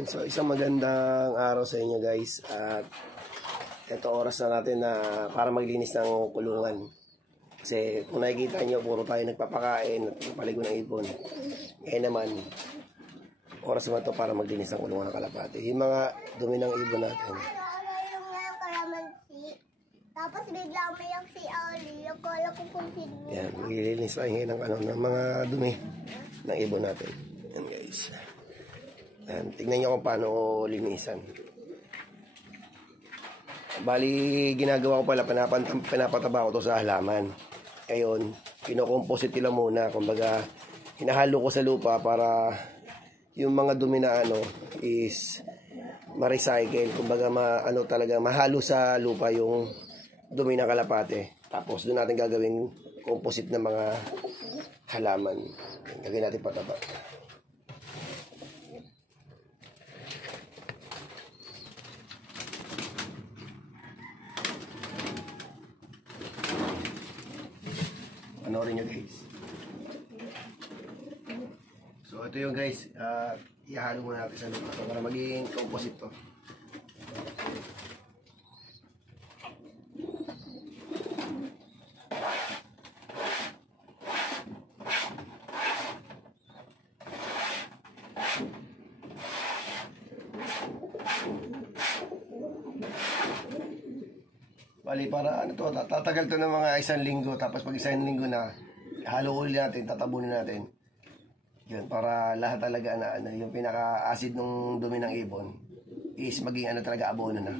Ayan, so isang magandang araw sa inyo guys. At ito oras na natin na para maglinis ng kulungan. Kasi kung nakikita nyo, puro tayo nagpapakain at paligo ng ibon. Ngayon naman, oras naman ito para maglinis ng kulungan ng kalapati. Yung mga dumi ng ibon natin. Tapos bigla umiyak si Ali. Akala ko kung sino. Yan, maglilinis tayo ngayon ng mga dumi ng ibon natin. Yan guys. Yan, tignan nyo kung paano linisan. Bali, ginagawa ko pala, pinapataba ko to sa halaman. Ngayon, kinokomposit nila muna. Kumbaga, hinahalo ko sa lupa para yung mga dumi na is ma-recycle. Kumbaga, talaga, mahalo sa lupa yung dumi ng kalapate. Tapos, doon natin gagawin composite ng mga halaman. Gagawin natin pataba. Panorin nyo guys. So ito yung guys, ihalo muna natin sa lupa para maging composite to. Bali, para tatagal to ng mga 1 linggo. Tapos pag 1 linggo na, halo ulit natin, tatabunin natin. Yun, para lahat talaga yung pinaka-acid ng dumi ng ibon is maging talaga abono na.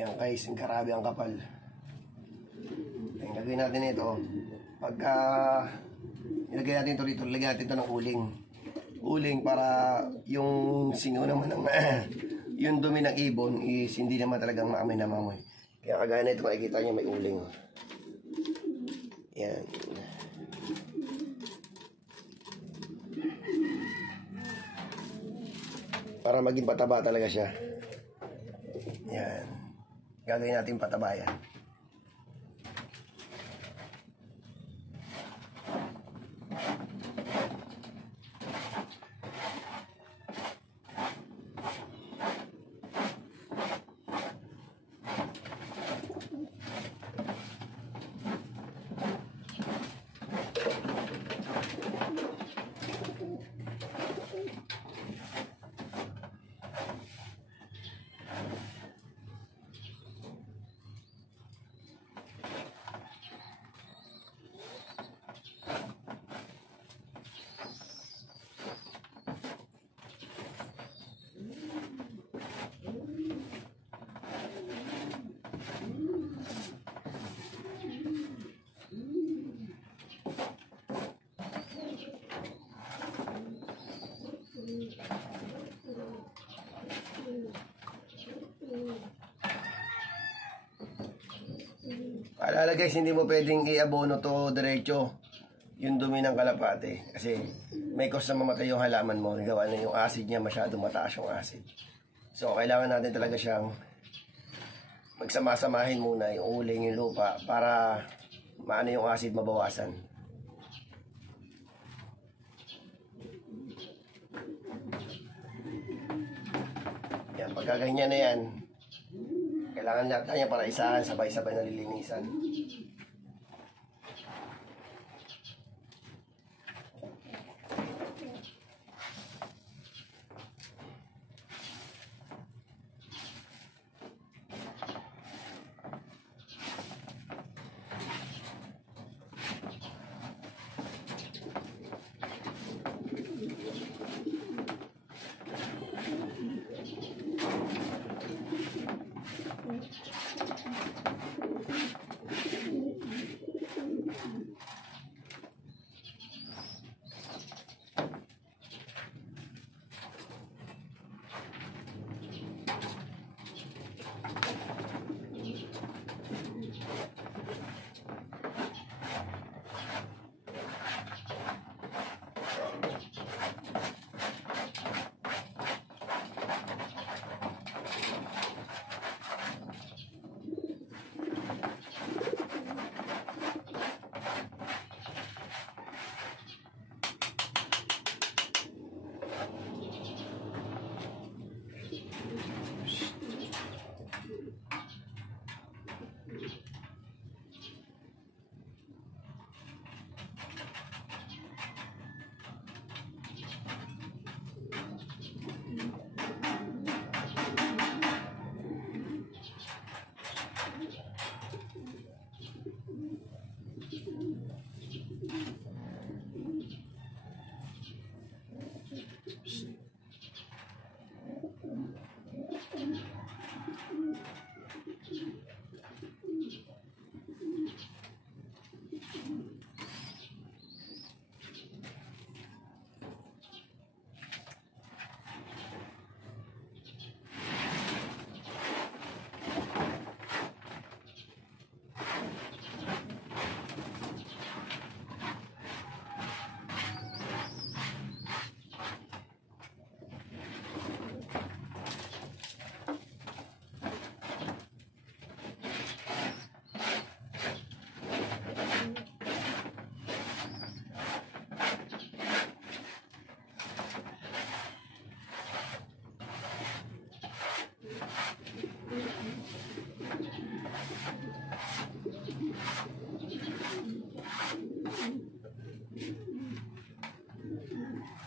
Yan guys, ang karabi ang kapal. Ang gagawin natin ito, pagka ilagay natin ito rito, ilagay natin ito ng uling. Uling para yung singaw naman ng yung dumi ng ibon is hindi naman talagang maamoy na maamoy. Kaya kagaya na ito, makikita nyo may uling. Yan. Para maging pataba talaga siya. Yan. Gagawin natin patabayan. Paalala guys, hindi mo pwedeng i-abono to diretso yung dumi ng kalapate kasi may cause na mamatay yung halaman mo. Gawa na yung acid niya, masyadong mataas yung acid. So kailangan natin talaga siyang magsama-samahin muna yung uling, yung lupa para maano yung acid mabawasan. Yan, pagka ganyan na yan, kailangan natin niya para isahan, sabay-sabay na lilinisan.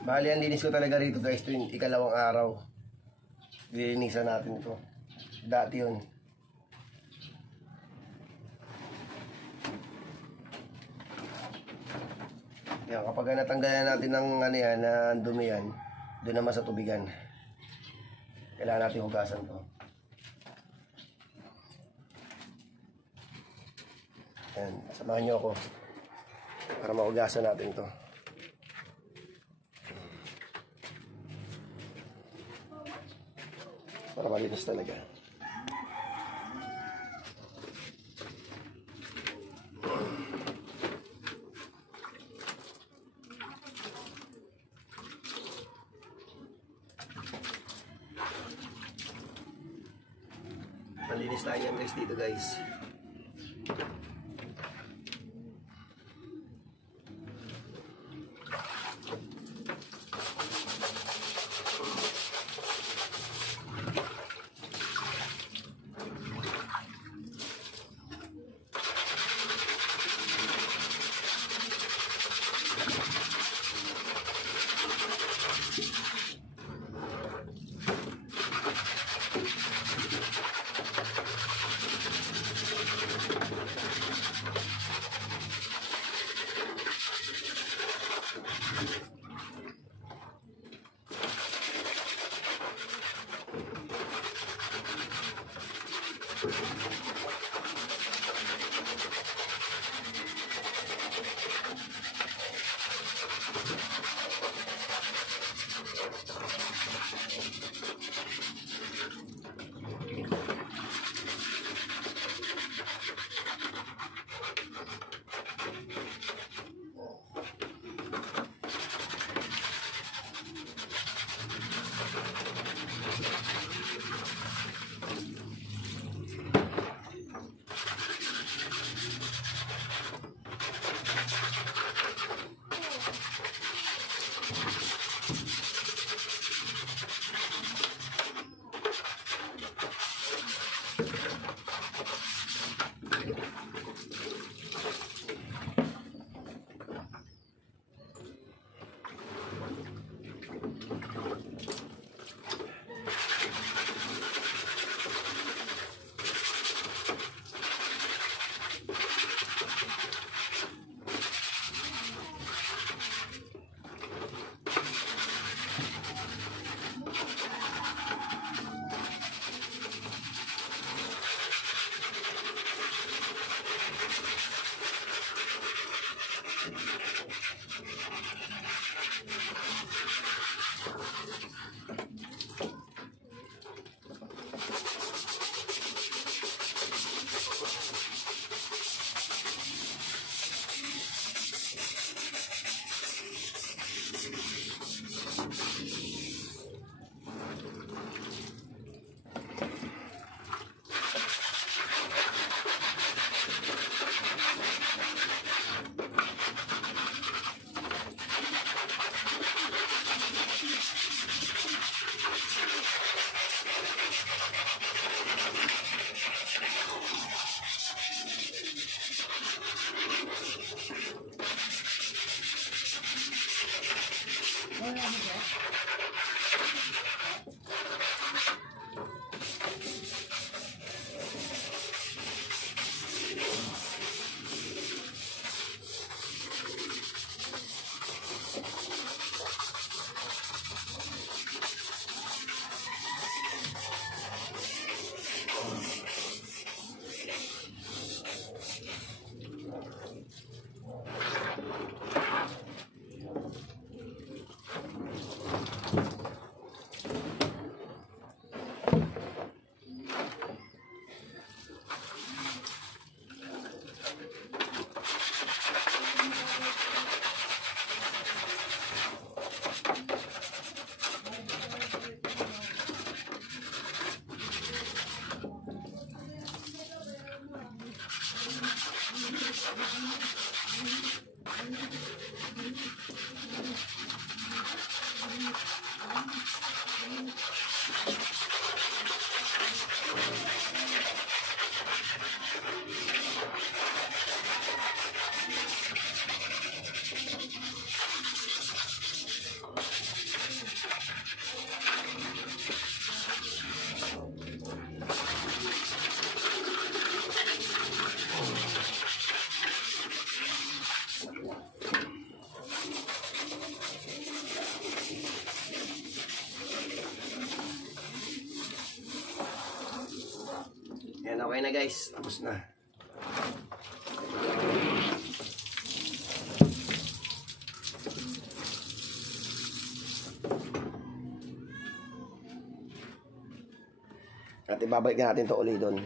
Bali, ang linis ko talaga rito guys, ito yung ikalawang araw. Lilinisan natin ito. Dati yun. Yan, kapag natanggalan natin ng ano yan, na dumi yan, doon naman sa tubigan. Kailangan natin hugasan to. Yan, samahan nyo ako para mahugasan natin to. Para malinis talaga. Malinis tayo yan guys dito guys. Yan, okay na guys. Tapos na. At ibabalik natin to uli doon.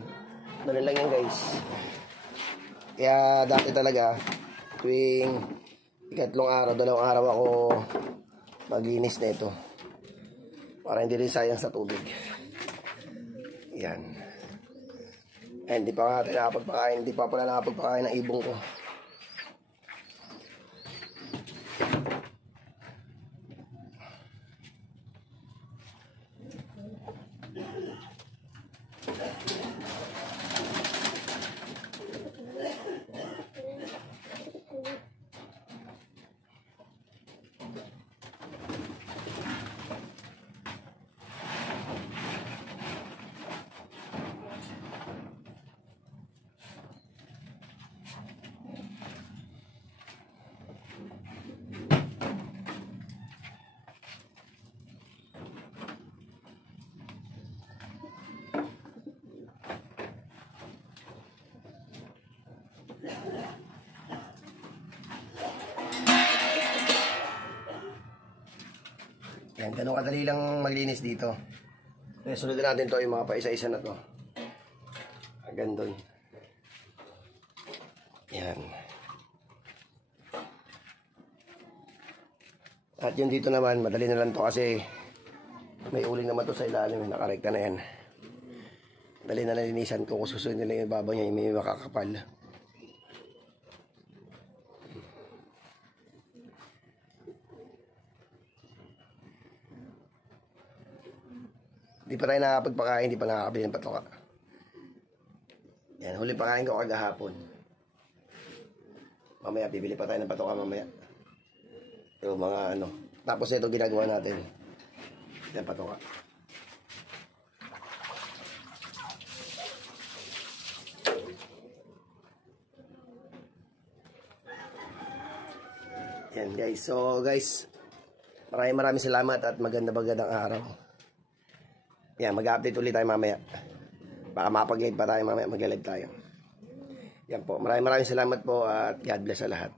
Doon lang yan guys. Kaya dati talaga, tuwing ikatlong araw, 2 araw ako maglinis na ito. Para hindi rin sayang sa tubig. Yan. Ay, hindi pa nga nakapagpakain. Hindi pa pala nakapagpakain ng ibong ko. Yan, ganun kadali lang maglinis dito. Kaya sunod natin to yung mga paisa-isa na to. Hanggang doon. Yan. At yun dito naman, madali na lang to kasi may uling naman to sa ilalim. Nakarekta na yan. Dali na nalinisan ko kung susunod nila yung babaw niya, yung may makakapal. Hindi pa tayo nakapagpakain, hindi pa nakakabili ng patoka. Yan, huli pakain ko kagahapon. Mamaya, bibili pa tayo ng patoka mamaya. Yung mga ano. Tapos ito ginagawa natin. Yan, patoka. Yan guys. So guys, maraming salamat at magandang araw. Yan, mag-update ulit tayo mamaya. Baka mapag-live pa tayo mamaya, mag-live tayo. Yan po, maraming salamat po at God bless sa lahat.